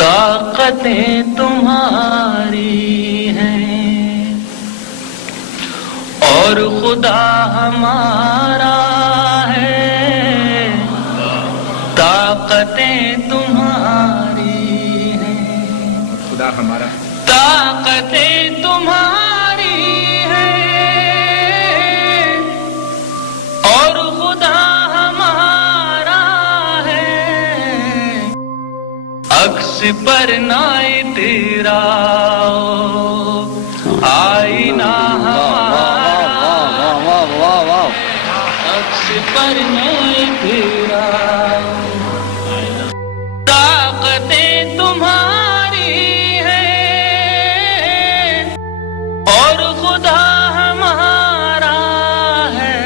طاقتیں تمہاری ہیں اور خدا ہمارا ہے، طاقتیں تمہاری ہیں، خدا ہمارا، طاقتیں تمہاری ہیں اور خدا ہمارا ہے، عکس پر نہ تیرا آئینہ ہمارا، عکس پر نہ تیرا، طاقتیں تمہاری ہیں اور خدا ہمارا ہے،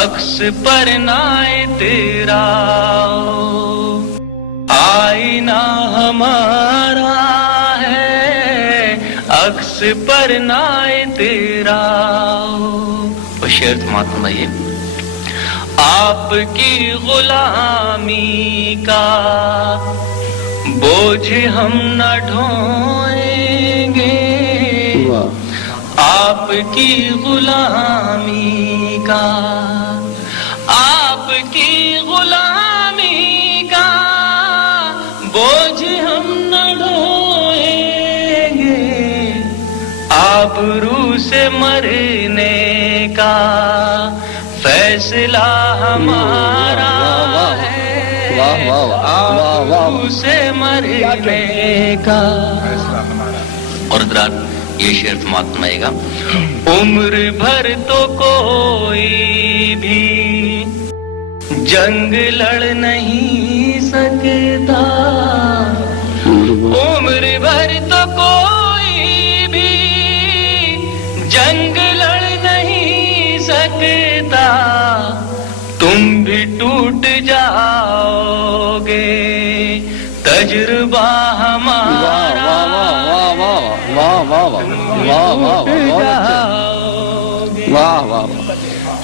عکس پر نہ تیرا آئینہ ہمارا ہے، عکس پر نہ تیرا۔ وہ شعر سماعت فرمائیے۔ آپ کی غلامی کا بوجھ ہم نہ ڈھوئیں گے، آپ کی غلامی کا، آپ کی غلامی کا بوجھ ہم نہ ڈھوئیں گے، آبرو سے مرنے کا فیصلہ ہمارا ہے، آبرو سے مرنے کا فیصلہ ہمارا۔ اور حضرات یہ شعر سماعت سنائے گا۔ عمر بھر تو کوئی بھی جنگ لڑ نہیں سکتا، عمر بھر تو کوئی بھی جنگ لڑ نہیں سکتا، تم بھی ٹوٹ جاؤ گے تجربہ ہمارا،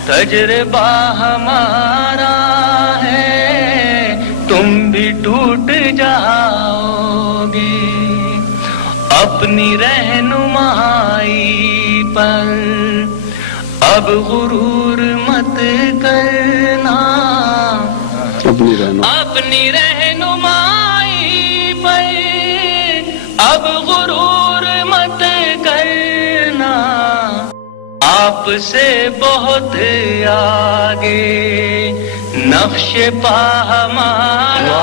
تجربہ ہمارا ہے، تم بھی ٹوٹ جاؤ گے، اپنی رہنمائی پر اب غرور مت کرنا، اپنی رہنمائی پر اب غرور مت کرنا، آپ سے بہت آگے نقش پا ہمارا،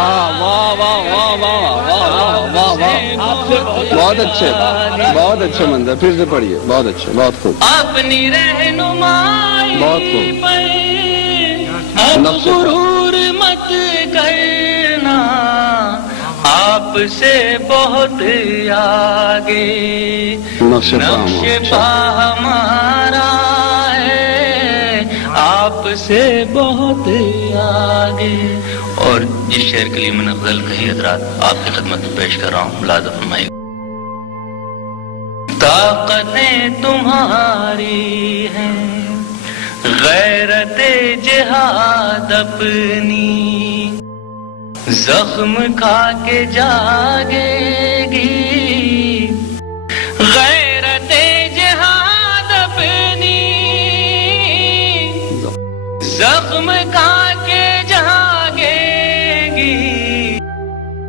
بہت اچھے، بہت اچھے منظر، پھر سے پڑھیے، بہت اچھے، بہت خوب، اپنی رہنمائی بہت خوب، اب غرور مت کرنا، آپ سے بہت آگے نقش پا ہمارا ہے، آپ سے بہت آگے۔ اور جس شعر کے لیے میں نے غزل کہی حضرات آپ کی خدمت میں پیش کر رہا ہوں، ملاحظہ فرمائیے۔ طاقتیں تمہاری ہیں، غیرت جہاد اپنی زخم کھا کے جاگے گی، غیرت جہاد اپنی زخم کھا کے جاگے گی،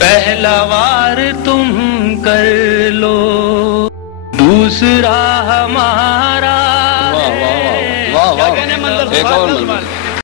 پہلا وار تم کر لو دوسرا ہمارا ہے۔ ایک اور